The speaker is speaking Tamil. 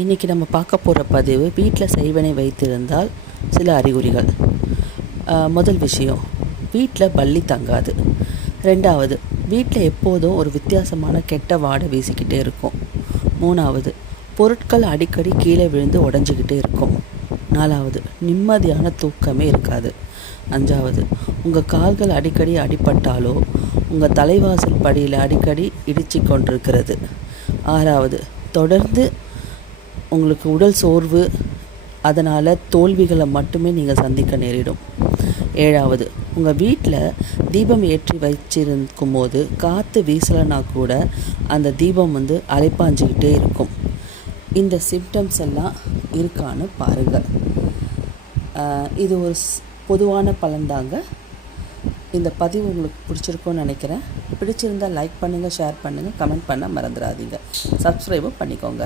இன்றைக்கி நம்ம பார்க்க போகிற பதிவு வீட்டில் செய்வனை வைத்திருந்தால் சில அறிகுறிகள். முதல் விஷயம் வீட்டில் பள்ளி தங்காது. ரெண்டாவது வீட்டில் எப்போதும் ஒரு வித்தியாசமான கெட்ட வாடை வீசிக்கிட்டே இருக்கும். மூணாவது பொருட்கள் அடிக்கடி கீழே விழுந்து உடஞ்சிக்கிட்டே இருக்கும். நாலாவது நிம்மதியான தூக்கமே இருக்காது. அஞ்சாவது உங்கள் கால்கள் அடிக்கடி அடிபட்டாலோ உங்கள் தலைவாசல் படியில் அடிக்கடி இடிச்சு கொண்டிருக்கிறது. ஆறாவது தொடர்ந்து உங்களுக்கு உடல் சோர்வு அதனால் தோல்விகளை மட்டுமே நீங்கள் சந்திக்க நேரிடும். ஏழாவது உங்கள் வீட்டில் தீபம் ஏற்றி வச்சிருக்கும் போது காற்று வீசலைனா கூட அந்த தீபம் வந்து அலைப்பாஞ்சிக்கிட்டே இருக்கும். இந்த சிம்டம்ஸ் எல்லாம் இருக்கான்னு பாருங்கள். இது ஒரு பொதுவான பலன்தாங்க இந்த பதிவு உங்களுக்கு பிடிச்சிருக்கும்னு நினைக்கிறேன். பிடிச்சிருந்தா லைக் பண்ணுங்கள் ஷேர் பண்ணுங்கள் கமெண்ட் பண்ண மறந்துடாதீங்க. சப்ஸ்கிரைபும் பண்ணிக்கோங்க.